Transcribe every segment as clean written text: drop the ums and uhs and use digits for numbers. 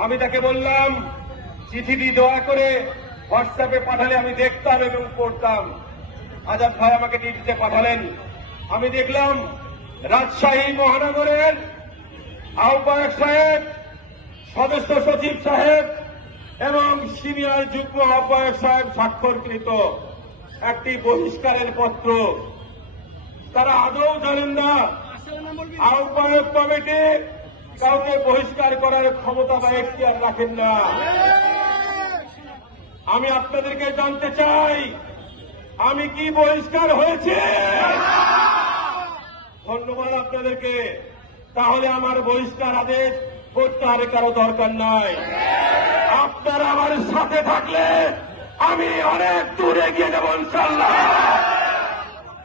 আমি তাকে বললাম চিঠিটি দয়া করে হোয়াটসঅ্যাপে পাঠালে আমি দেখতাম এবং পড়তাম। আজাদ ভাই আমাকে চিঠিতে পাঠালেন। আমি দেখলাম রাজশাহী মহানগরের আহ্বায়ক সাহেব, সদস্য সচিব সাহেব এবং সিনিয়র যুগ্ম আহ্বায়ক সাহেব স্বাক্ষরকৃত একটি বহিষ্কারের পত্র। তারা আদৌ জানেন না আহ্বায়ক কমিটি কাউকে বহিষ্কার করার ক্ষমতা বা এখতিয়ার রাখেন না। আমি আপনাদেরকে জানতে চাই আমি কি বহিষ্কার হয়েছে? ধন্যবাদ আপনাদেরকে। তাহলে আমার বহিষ্কার আদেশ প্রত্যাহারের কারো দরকার নাই। আপনারা আমার সাথে থাকলে আমি অনেক দূরে গিয়ে যাব ইনশাআল্লাহ।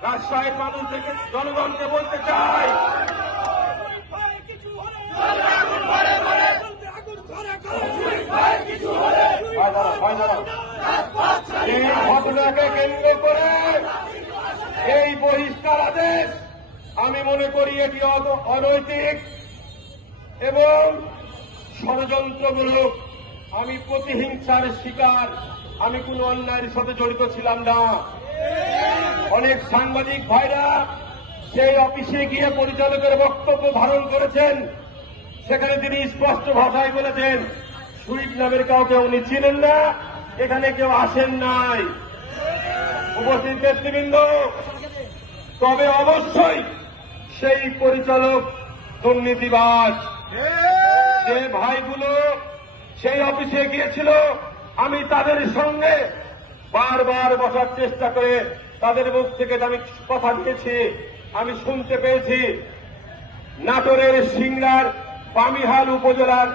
রাজশাহীর মানুষদেরকে, জনগণকে বলতে চাই এই ঘটনাকে কেন্দ্র করে এই বহিষ্কার আদেশ আমি মনে করি এটি অনৈতিক এবং ষড়যন্ত্রমূলক। আমি প্রতিহিংসার শিকার, আমি কোন অন্যায়ের সাথে জড়িত ছিলাম না। অনেক সাংবাদিক ভাইরা সেই অফিসে গিয়ে পরিচালকের বক্তব্য ধারণ করেছেন। সেখানে তিনি স্পষ্ট ভাষায় বলেছেন সুইট নামের কাউকে উনি চিনেন না, এখানে কেউ আসেন নাই। উপস্থিত নেতৃবৃন্দ, তবে অবশ্যই সেই পরিচালক দুর্নীতিবাজ। যে ভাইগুলো সেই অফিসে গিয়েছিল আমি তাদের সঙ্গে বারবার বসার চেষ্টা করে তাদের মুখ থেকে আমি কথা দিয়েছি। আমি শুনতে পেয়েছি নাটোরের সিংড়ার বামিহাল উপজেলার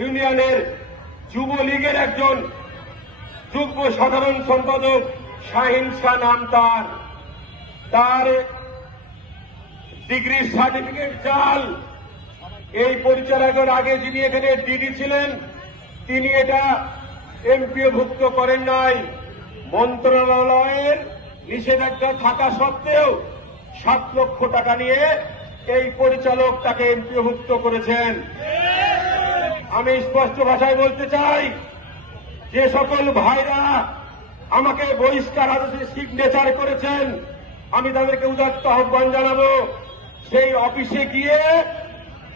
ইউনিয়নের যুবলীগের একজন যুগ্ম সাধারণ সম্পাদক শাহিন শাহ নাম তার ডিগ্রি সার্টিফিকেট জাল। এই পরিচালকের আগে যিনি এখানে ডিডি ছিলেন তিনি এটা এমপিওভুক্ত করেন নাই। মন্ত্রণালয়ের নিষেধাজ্ঞা থাকা সত্ত্বেও 7 লক্ষ টাকা নিয়ে এই পরিচালক তাকে এমপিওভুক্ত করেছেন। আমি স্পষ্ট ভাষায় বলতে চাই যে সকল ভাইরা আমাকে বহিষ্কার আদেশে সিগনেচার করেছেন আমি তাদেরকে উদাত্ত আহ্বান জানাবো, সেই অফিসে গিয়ে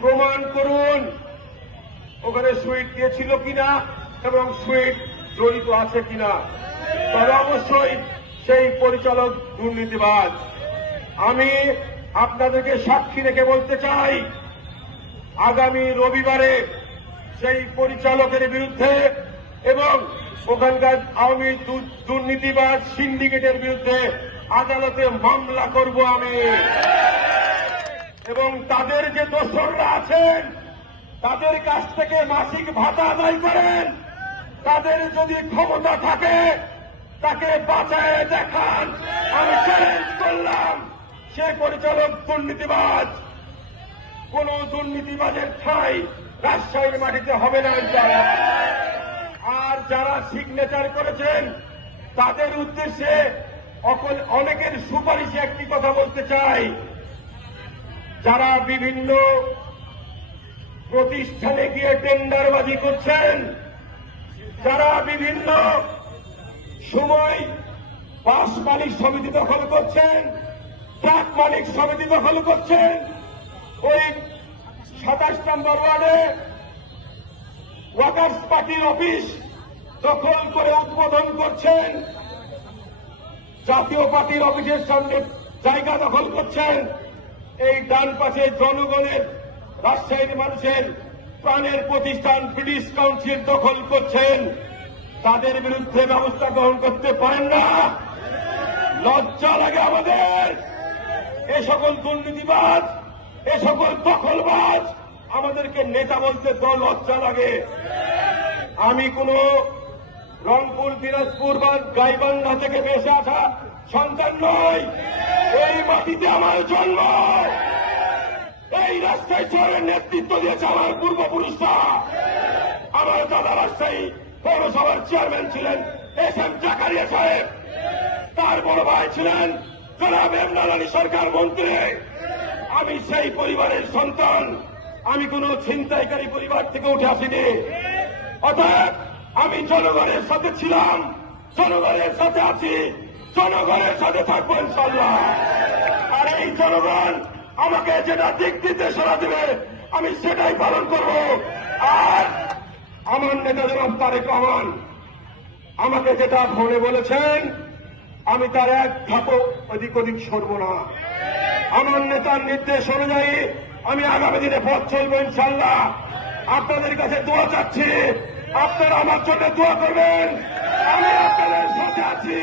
প্রমাণ করুন ওখানে সুইট দিয়েছিল কিনা এবং সুইট জড়িত আছে কিনা। তবে অবশ্যই সেই পরিচালক দুর্নীতিবাজ। আমি আপনাদেরকে সাক্ষী রেখে বলতে চাই আগামী রবিবারে সেই পরিচালকের বিরুদ্ধে এবং ওখানকার আওয়ামী দুর্নীতিবাজ সিন্ডিকেটের বিরুদ্ধে আদালতে মামলা করব আমি। এবং তাদের যে দোসররা আছেন তাদের কাছ থেকে মাসিক ভাতা আদায় করেন, তাদের যদি ক্ষমতা থাকে তাকে বাঁচায় দেখান। আমি চ্যালেঞ্জ করলাম সে পরিচালক দুর্নীতিবাজ। কোন দুর্নীতিবাজের ঠাঁই রাজশাহীর মাটিতে হবে না ইনশাআল্লাহ। আর যারা সিগনেচার করেছেন তাদের উদ্দেশ্যে অনেকের সুপারিশে একটি কথা বলতে চাই। যারা বিভিন্ন প্রতিষ্ঠানে গিয়ে টেন্ডারবাজি করছেন, যারা বিভিন্ন সময় বাস মালিক সমিতি দখল করছেন, ট্রাক মালিক সমিতি দখল করছেন, ওই 27 নম্বর ওয়ার্ডে ওয়ার্কার্স পার্টির অফিস দখল করে উদ্বোধন করছেন, জাতীয় পার্টির অফিসের সামনে জায়গা দখল করছেন, এই ডান পাশে জনগণের রাজশাহীর মানুষের প্রাণের প্রতিষ্ঠান ব্রিটিশ কাউন্সিল দখল করছেন, তাদের বিরুদ্ধে ব্যবস্থা গ্রহণ করতে পারেন না? লজ্জা লাগে আমাদের। এ সকল দুর্নীতিবাজ, এ সকল দখলবাজ আমাদেরকে নেতা বলতে তো লজ্জা লাগে। আমি কোন রংপুর, দিনাজপুর বা গাইবান্ধা থেকে বেঁচে আসা সন্তান নই। এই মাটিতে আমার জন্ম, এই রাজশাহী শহরের নেতৃত্ব দিয়েছে আমার পূর্বপুরুষরা। আমার দাদা রাজশাহী পৌরসভার চেয়ারম্যান ছিলেন এস.এম. জাকারিয়া সাহেব, তার বড় ভাই ছিলেন জনাব এমদাদ আলী সরকার মন্ত্রী। আমি সেই পরিবারের সন্তান। আমি কোন ছিনতাইকারী পরিবার থেকে উঠে আসিনি। অতএব আমি জনগণের সাথে ছিলাম, জনগণের সাথে আছি, জনগণের সাথে থাকবো ইনশাআল্লাহ। আর এই জনগণ আমাকে যেটা দিক নির্দেশনা দেবে আমি সেটাই পালন করব। আর আমার নেতা জনাব তারেক রহমান আমাকে যেটা ফোনে বলেছেন আমি তার এক ধাপও ওদিক ওদিক সরব না। আমার নেতার নির্দেশ অনুযায়ী আমি আগামী দিনে পথ চলবো ইনশাআল্লাহ। আপনাদের কাছে দোয়া চাচ্ছি, আপনারা আমার জন্য দোয়া করবেন, আমি আপনাদের সাথে আছি।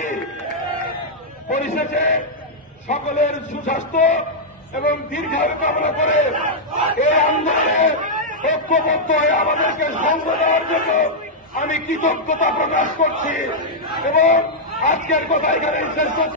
পরিশেষে সকলের সুস্বাস্থ্য এবং দীর্ঘায়ু কামনা করে এই আন্দোলনে ঐক্যবদ্ধ হয়ে আমাদেরকে সঙ্গ দেওয়ার জন্য আমি কৃতজ্ঞতা প্রকাশ করছি এবং আজকের কথা এখানে শেষ করছি।